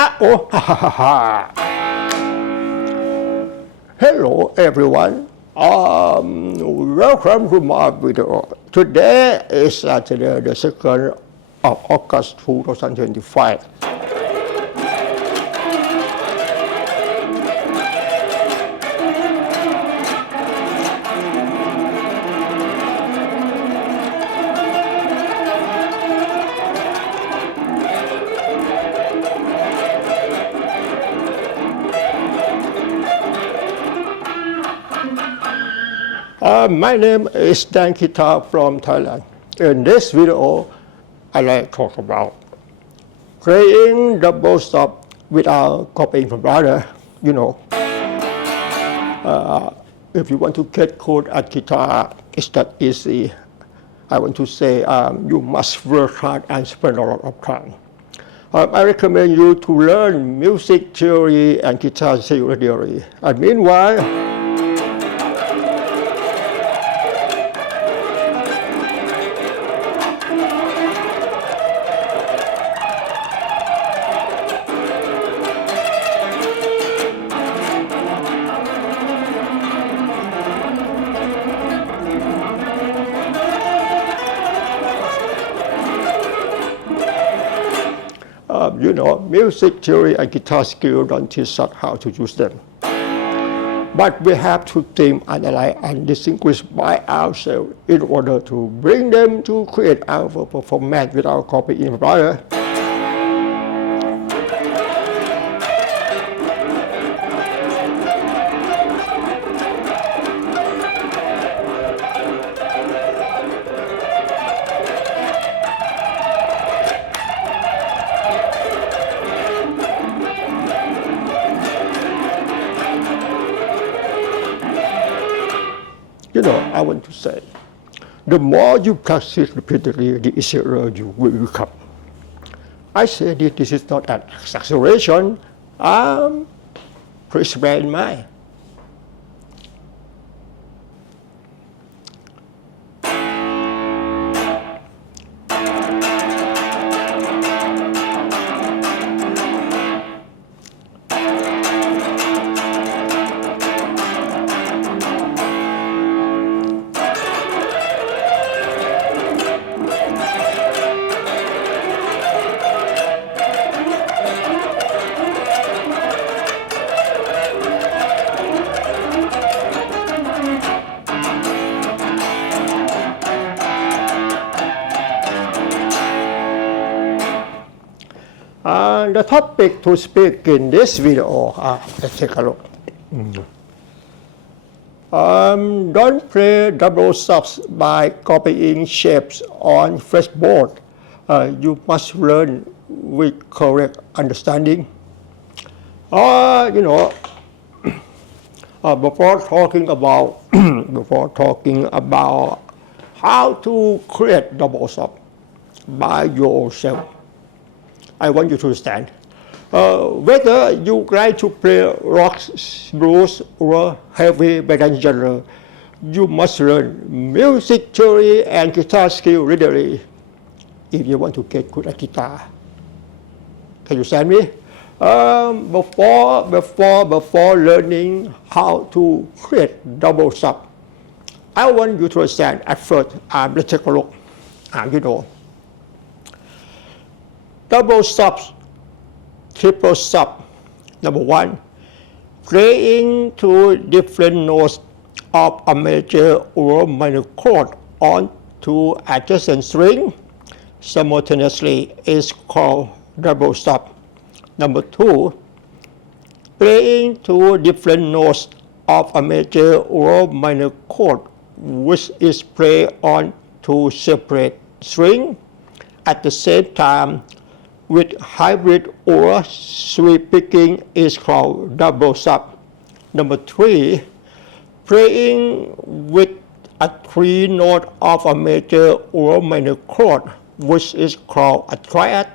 Oh, ha ha ha. Hello everyone. Welcome to my video. Today is Saturday, the 2nd of August 2025. My name is Dan Kita from Thailand. In this video, I like to talk about playing double stop without copying from brother. You know, if you want to get good at guitar, it's not easy. I want to say you must work hard and spend a lot of time. I recommend you to learn music theory and guitar theory. And meanwhile, you know, music theory and guitar skill don't teach us how to use them. But we have to think, analyze, and distinguish by ourselves in order to bring them to create our performance without copying from others. You know, I want to say, the more you practice repeatedly, the easier you will become. I say this is not an exaggeration. Please bear in mind. The topic to speak in this video, let's take a look. Don't play double stops by copying shapes on fretboard. You must learn with correct understanding. You know, before talking about how to create double stop by yourself, I want you to understand. Whether you like to play rock, blues, or heavy metal genre, you must learn music theory and guitar skill readily if you want to get good at guitar. Can you understand me? Before learning how to create double stop, I want you to understand at first. Let's take a look. You know, double stops, triple stop. Number one, playing two different notes of a major or minor chord on two adjacent strings simultaneously is called double stop. Number two, playing two different notes of a major or minor chord which is played on two separate strings at the same time with hybrid or sweep picking is called double stop. Number three, playing with a three note of a major or minor chord, which is called a triad,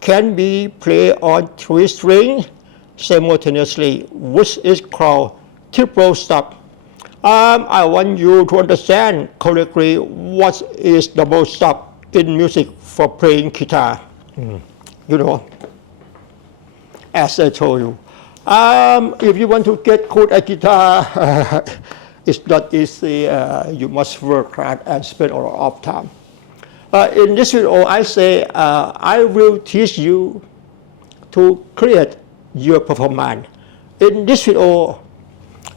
can be played on three strings simultaneously, which is called triple stop. I want you to understand correctly what is double stop in music for playing guitar. You know, as I told you. If you want to get good at guitar, it's not easy. You must work hard and spend a lot of time. In this video, I say I will teach you to create your performance. In this video,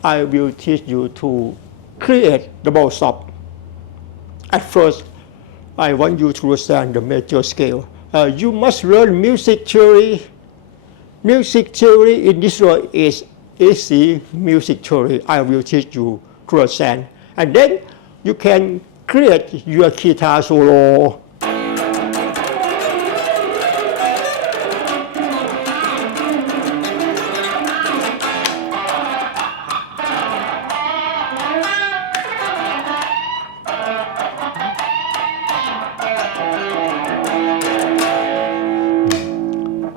I will teach you to create double stop. At first, I want you to understand the major scale. You must learn music theory. Music theory in this video is easy music theory. I will teach you to understand. And then you can create your guitar solo.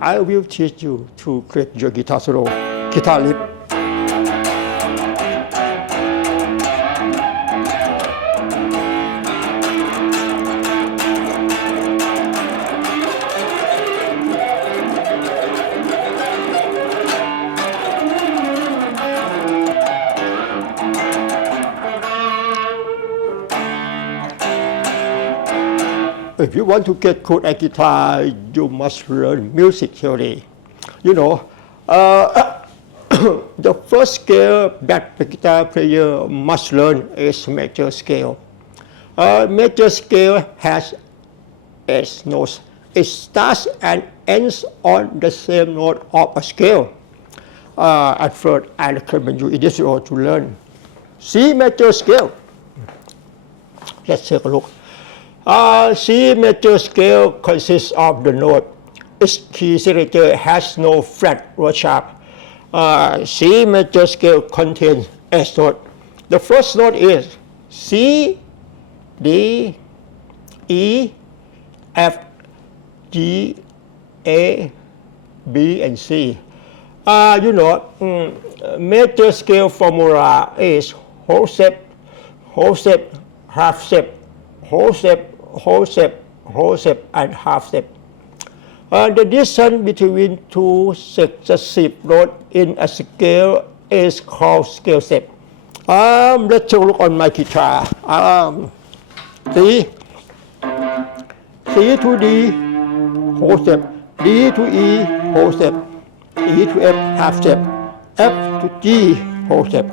I will teach you to create your guitar solo, guitar lick. If you want to get good at guitar, you must learn music theory. You know, the first scale that the guitar player must learn is major scale. Major scale has 8 notes. It starts and ends on the same note of a scale. At first, I recommend you in this video to learn C major scale. Let's take a look. C major scale consists of the note. Its key signature has no flat or sharp. C major scale contains 8 notes. The first note is C, D, E, F, G, A, B, and C. Major scale formula is whole step, half step, whole step, and half step. The distance between 2 successive notes in a scale is called scale step. Let's take a look on my guitar. C to D, whole step, D to E, whole step, E to F, half step, F to G, whole step,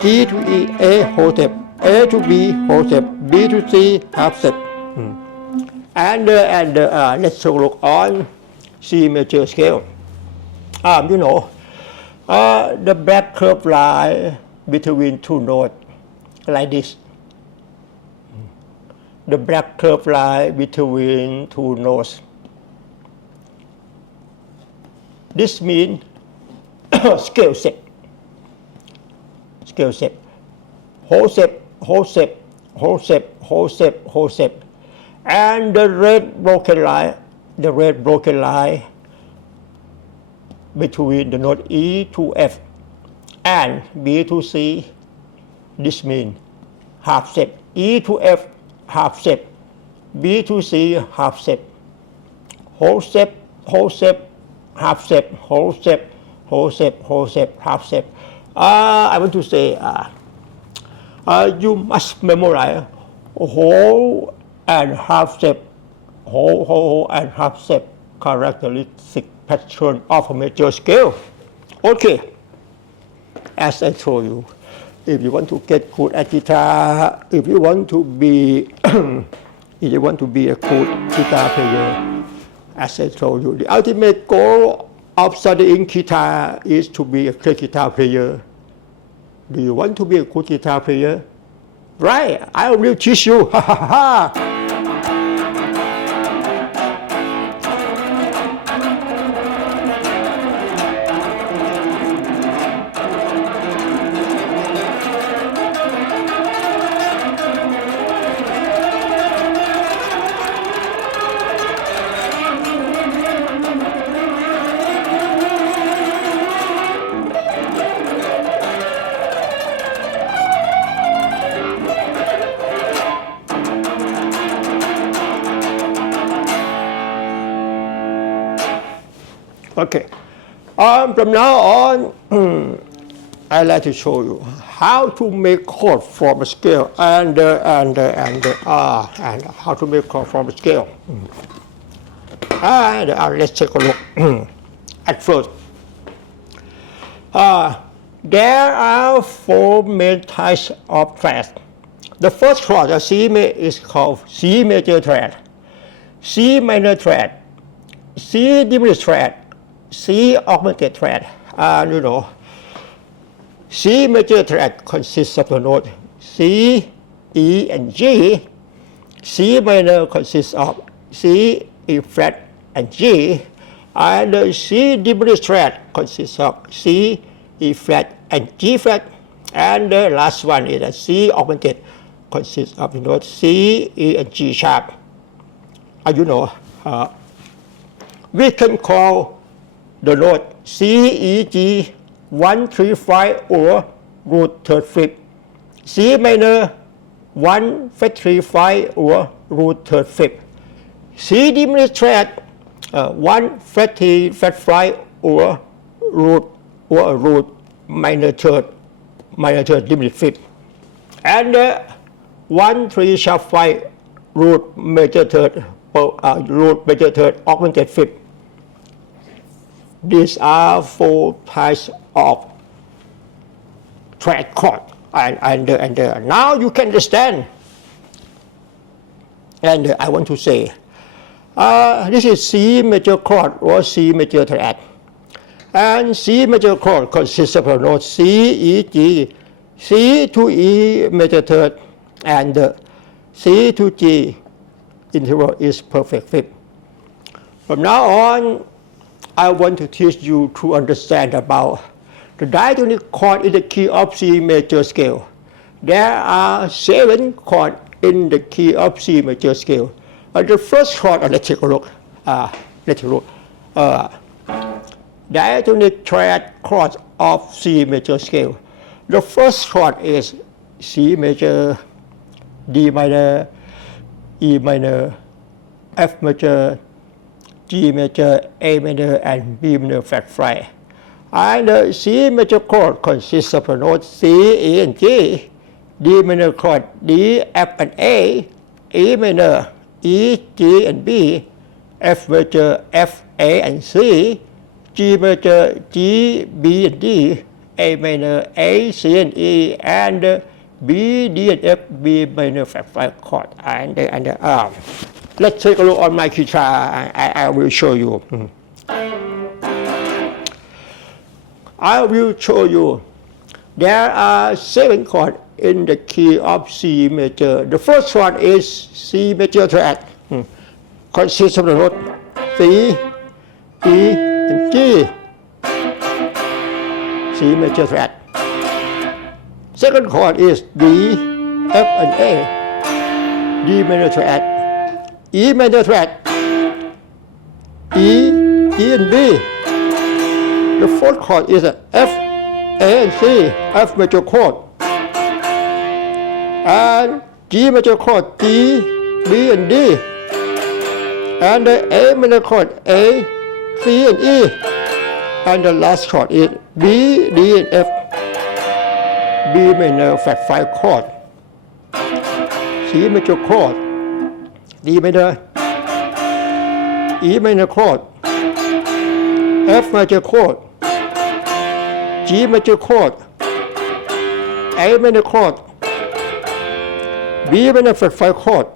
G to E, A, whole step, A to B, whole step, B to C, half step. And let's take a look on C major scale. The black curved line between 2 notes, like this. The black curved line between 2 notes. This means scale step. Scale step. Whole step, whole step, whole step, whole step, whole step. And the red broken line between the note E to F and B to C, this means half step. E to F, half step. B to C, half step. Whole step, half step, whole step, half step. I want to say you must memorize whole and half step, whole and half step characteristic pattern of a major scale. Okay, as I told you, if you want to get good at guitar, if you want to be a good guitar player, as I told you, the ultimate goal of studying guitar is to be a great guitar player. Do you want to be a good guitar player? Right, I will teach you. Ha ha ha. Okay. From now on, I'd like to show you how to make chord from a scale and how to make chord from a scale. And let's take a look. At first, there are 4 main types of threads. The first chord, the C is called C major thread, C minor thread, C diminished thread, C augmented thread. C major thread consists of the note C, E, and G. C minor consists of C, E flat, and G. And the C diminished thread consists of C, E flat, and G flat. And the last one is a C augmented, consists of the note C, E, and G sharp. We can call the note C, E, G 1, 3, 5 or root third fifth. C minor 1, fret 3, 5 or root third fifth. C diminished thread 1, fret 3, fret 5 or root minor third diminished fifth. And 1, 3 sharp 5 root major third augmented fifth. These are 4 types of thread chord, and now you can understand. And I want to say, this is C major chord or C major thread, and C major chord consists of the notes C, E, G, C to E major third, and C to G interval is perfect fifth. From now on, I want to teach you to understand about the diatonic chord in the key of C major scale. There are 7 chords in the key of C major scale. The first chord, let's take a look. Diatonic thread chords of C major scale. The first chord is C major, D minor, E minor, F major, G major, A minor, and B minor flat 5. And the C major chord consists of the notes C, E, and G. D minor chord D, F, and A. E minor E, G, and B. F major F, A, and C. G major G, B, and D. A minor A, C, and E. And B, D, and F, B minor flat 5 chord. Let's take a look on my guitar. I will show you. I will show you. There are 7 chords in the key of C major. The first one is C major thread. Consists of the note C, E, and G. C major thread. Second chord is D, F, and A. D minor thread. E minor thread, E, G, and B. The fourth chord is F, A, and C, F major chord. And G major chord, G, B, and D. And the A minor chord, A, C, and E. And the last chord is B, D, and F. B minor flat 5 chord. C major chord. D minor, E minor chord, F major chord, G major chord, A minor chord, B minor flat 5 chord.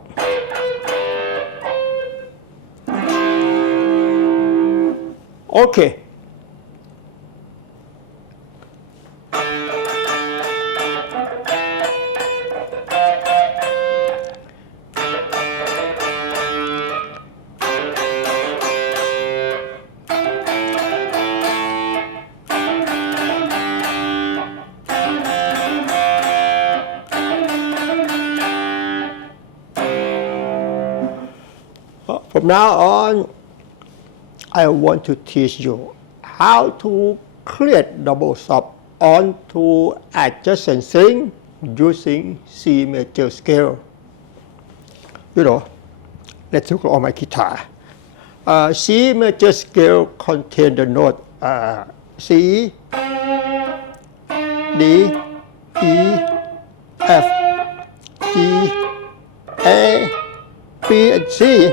Okay. From now on, I want to teach you how to create double stop onto adjacent string using C major scale. Let's look on my guitar. C major scale contains the note C, D, E, F, G, A, B, and C.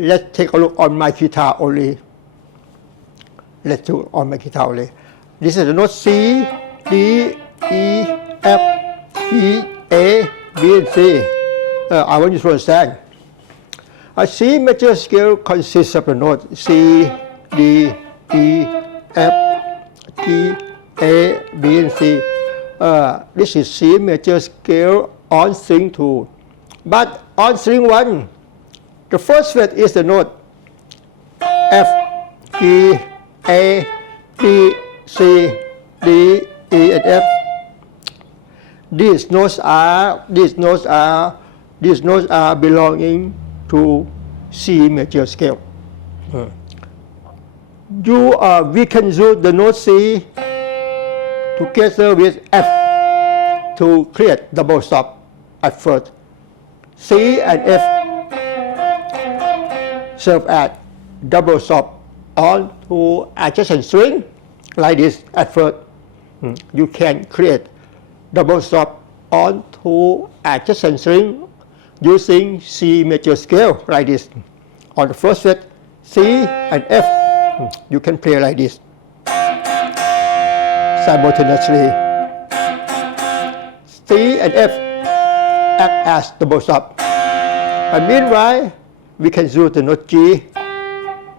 Let's take a look on my guitar only. Let's do on my guitar only. This is the note C, D, E, F, G, A, B, and C. I want you to understand. A C major scale consists of the note C, D, E, F, G, A, B, and C. This is C major scale on string 2. But on string 1, the first fret is the note F, G, A, B, C, D, E, and F. These notes are belonging to C major scale. We can use the note C together with F to create double stop at first. C and F serve as double stop onto adjacent string like this at first. You can create double stop onto adjacent string using C major scale like this. On the first fret, C and F, you can play like this simultaneously. C and F act as double stop. And meanwhile, we can use the note G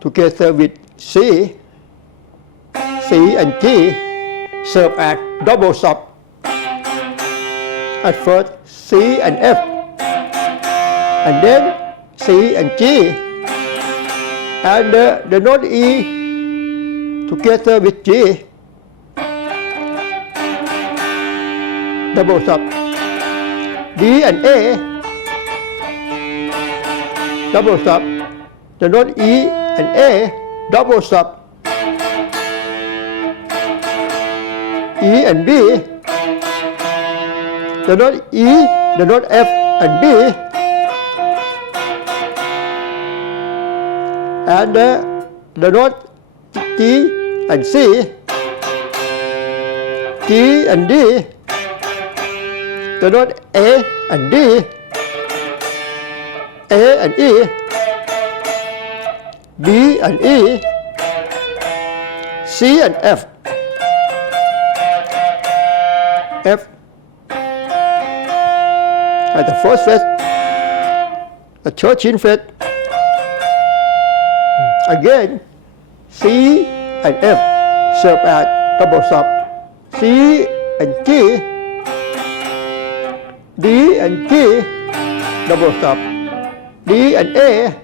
together with C. C and G serve as double stop. At first, C and F, and then C and G, and the note E together with G, double stop. D and A, double stop. The note E and A, double stop. E and B, the note E, the note F and B, and the note G and C, G and D, the note A and D, A and E, B and E, C and F, F at the first fret, the 13th fret. Again, C and F serve as double stop. C and G, D and G, double stop. D and A,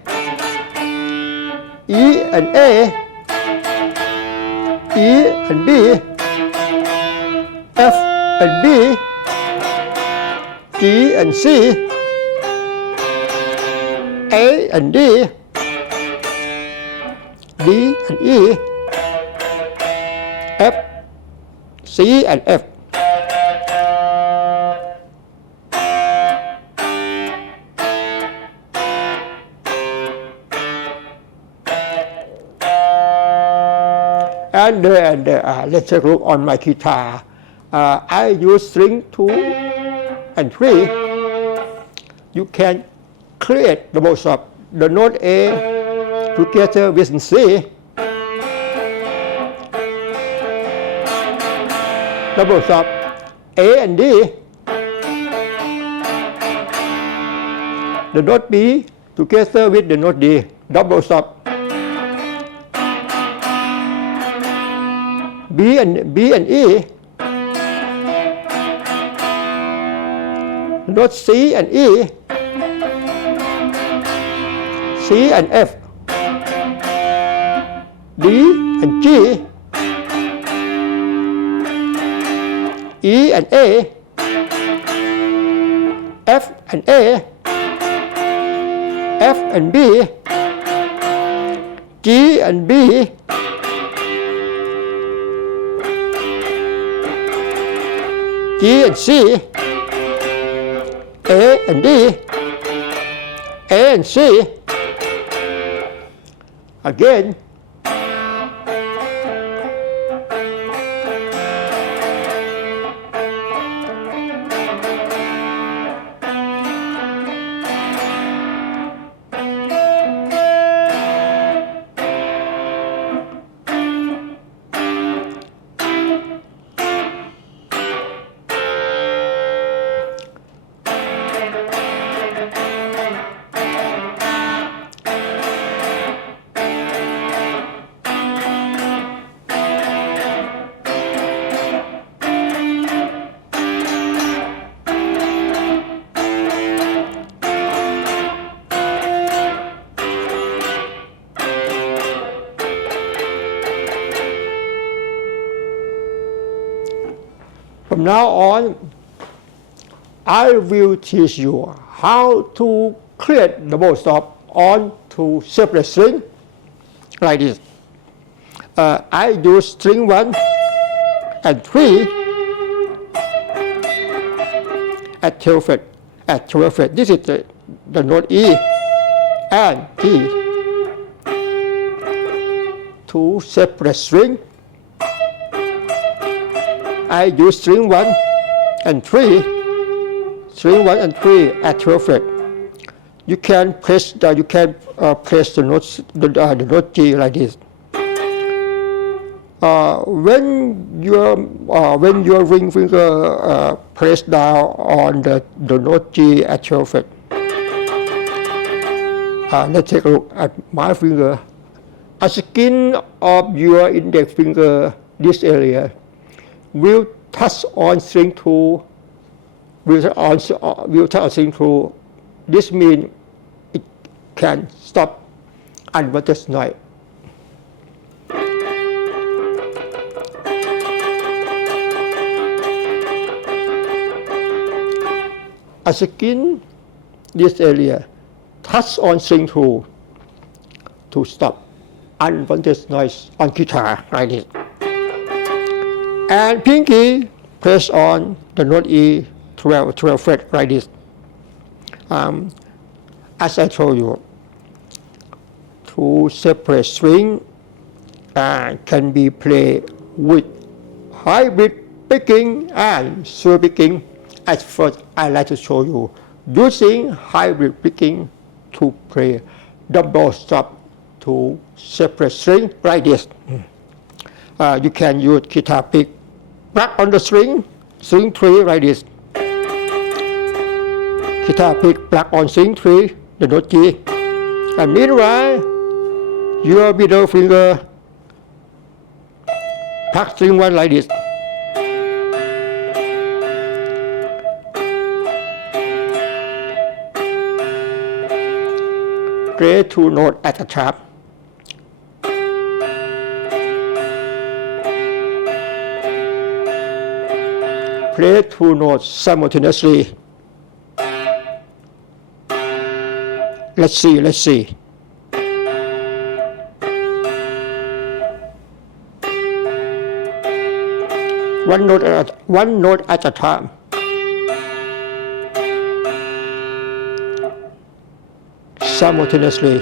E and A, E and B, F and B, G and C, A and D, D and E, F, C and F. And let's take a look on my guitar. I use string 2 and 3. You can create double stop. The note A together with C, double stop. A and D, the note B together with the note D, double stop. B and E, note C and E, C and F, D and G, E and A, F and A, F and B, G and B, G and C, A and D, A and C. Again, From now on, I will teach you how to create double stop on two separate strings like this. I use string 1 and 3 at 12 fret. At 12 fret, this is the note E and G. Two separate strings. I use string 1 and 3. String 1 and 3 at 12 fret. You can press the note G like this. When your ring finger press down on the note G at 12 fret, let's take a look at my finger. A skin of your index finger, this area, will touch on string 2. Will touch on string 2. This means it can stop unwanted noise. A skin, this area, touch on string 2 to stop unwanted noise on guitar like this. And pinky press on the note E 12 fret like this. As I told you, two separate strings can be played with hybrid picking and solo picking. At first, I like to show you using hybrid picking to play double stop to separate strings like this. You can use guitar pick, plug on the string 3 like this. Guitar pick, plug on string 3, the note G. And meanwhile, your middle finger plug string 1 like this. Play 2 notes at a time. Play 2 notes simultaneously. Let's see. One note at a time. Simultaneously.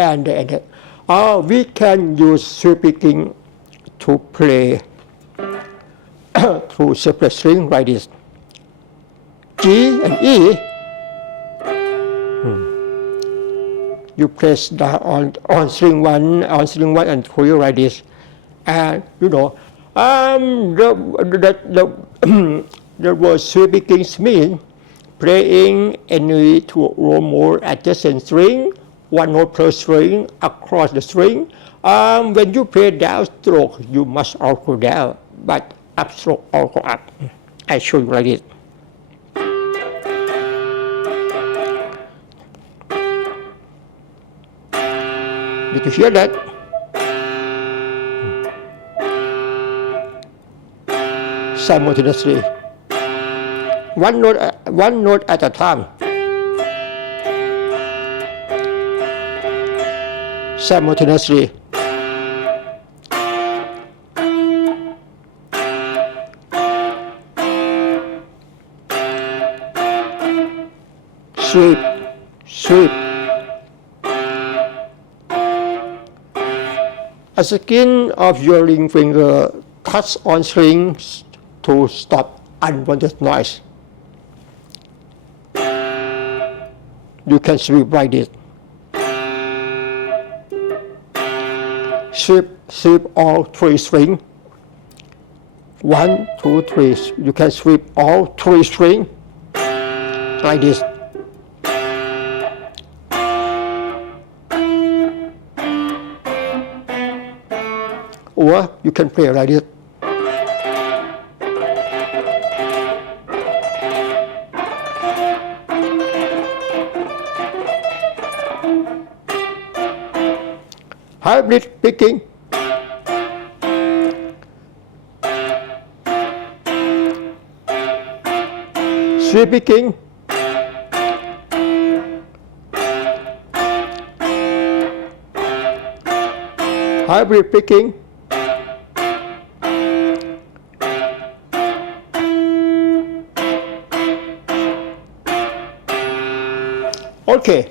And we can use sweep picking to play through separate strings like this. G and E, you press down on string 1 and 3 like this, and you know the word sweep picking means playing any two or more adjacent string, one note per string across the string. When you play downstroke, you must all go down, but upstroke all go up. I show you like this. Did you hear that? Simultaneously. One note at a time. Simultaneously. Sweep. A skin of your ring finger touch on strings to stop unwanted noise. You can sweep like this. Sweep all 3 strings. 1, 2, 3. You can sweep all 3 strings like this. or you can play like this. Hybrid picking. C picking. Hybrid picking. Okay.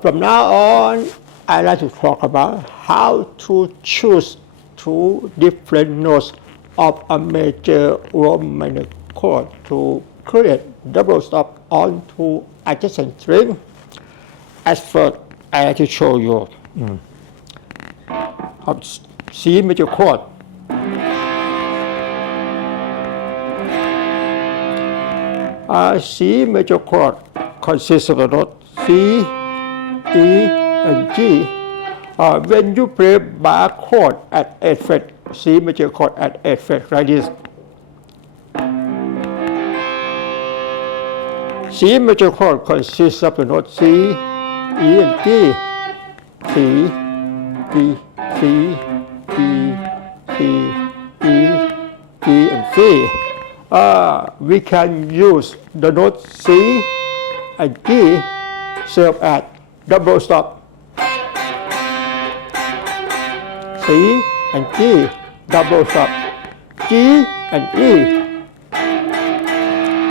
From now on, I'd like to talk about how to choose two different notes of a major or minor chord to create double stop onto adjacent string. As first, I'd like to show you how C major chord. C major chord consists of the note C, E, and G. When you play bar chord at 8th fret, C major chord at 8th fret like this. C major chord consists of the note C, E, and G. C, D, C, D, C, E, G, and C. We can use the note C and G serve as double stop. C and G, double stop. G and E,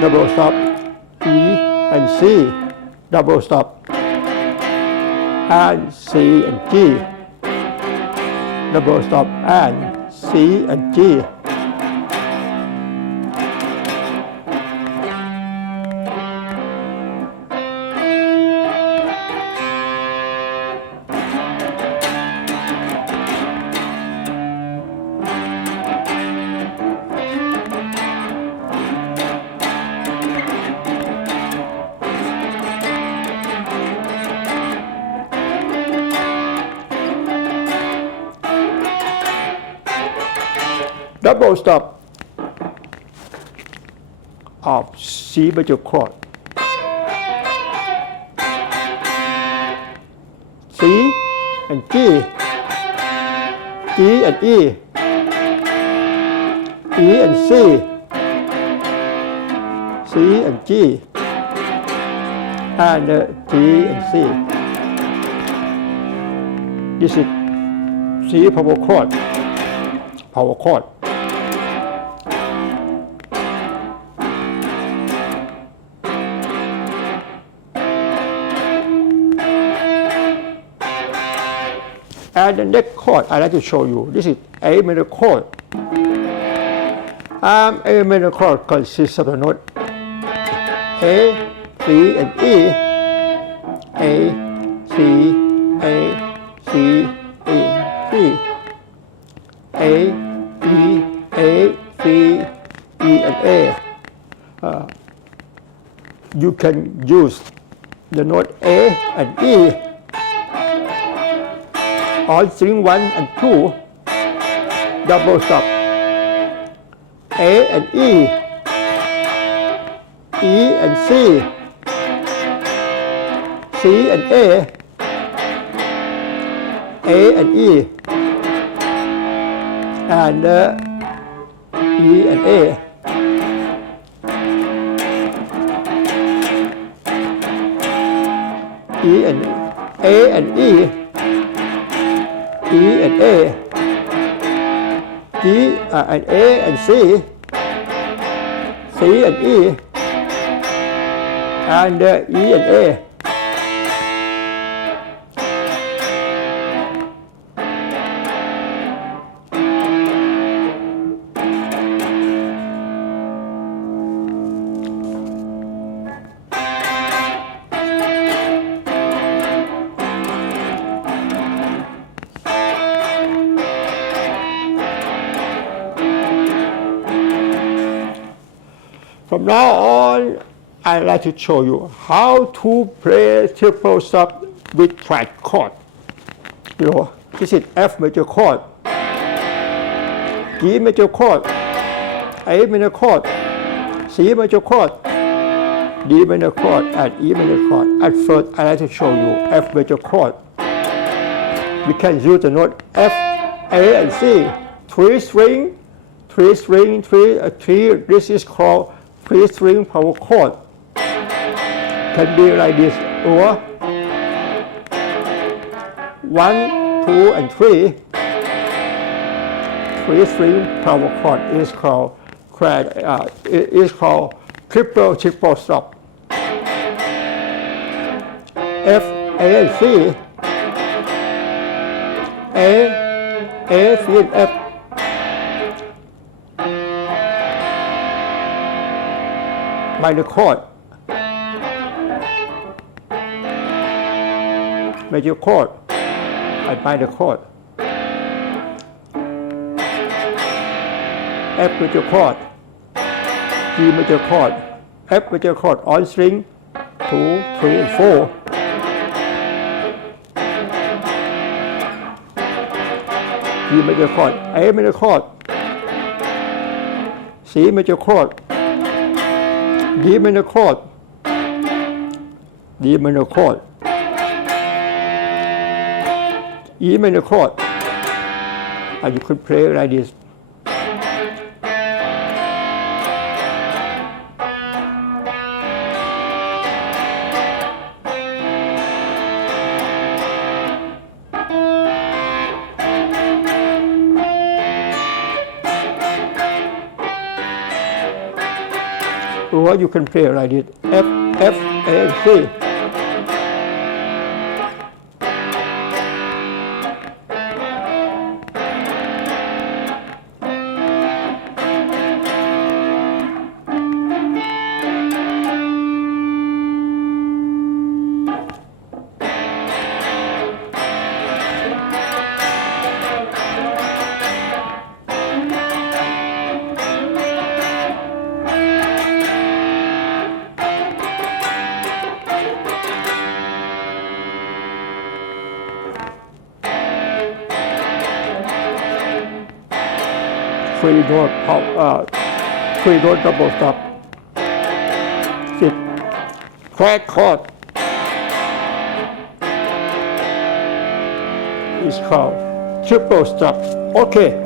double stop. E and C, double stop. And C and G, double stop. And C and G. Double stop of C major chord. C and G, G and E, E and C, C and G, and G and C. This is C power chord. Power chord. And the next chord I'd like to show you, this is A minor chord. A minor chord consists of the note A, C, and E. A, C, A, C, E, C. A, E, A, C, E, and A. You can use the note A and E on string 1 and 2, double stop. A and E, E and C, C and A and E, and E and A. E and A and E, E and A, G and A and C, C and E, and E and A. From now on, I'd like to show you how to play triple stop with flat chord. This is F major chord, G major chord, A major chord, C major chord, D major chord, and E major chord. At first, I'd like to show you F major chord. We can use the note F, A, and C. Three string. This is called three-string power chord. Can be like this, or 1, 2, and 3. Three-string power chord is called triple stop. F, A, and C. A, C, and F. Minor chord, major chord, and minor chord. F major chord, G major chord, F major chord on string 2, 3, and 4. G major chord, A major chord, C major chord, D minor chord, D minor chord, E minor chord, and you could play like this. Or you can play like this, F, A, and C. Three note double stop. 10. Flat chord is called triple stop. Okay.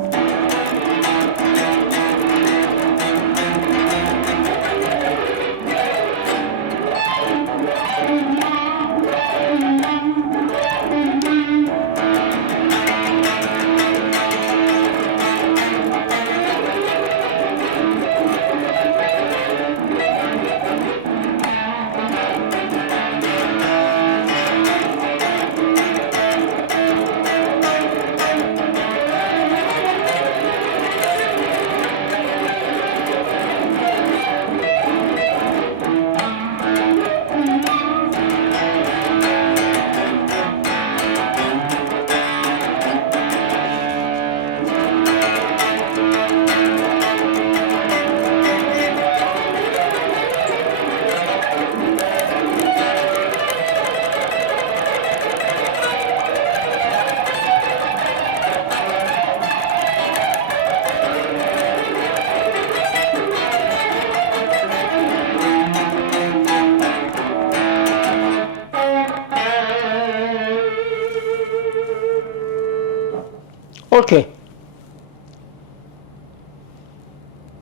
Okay.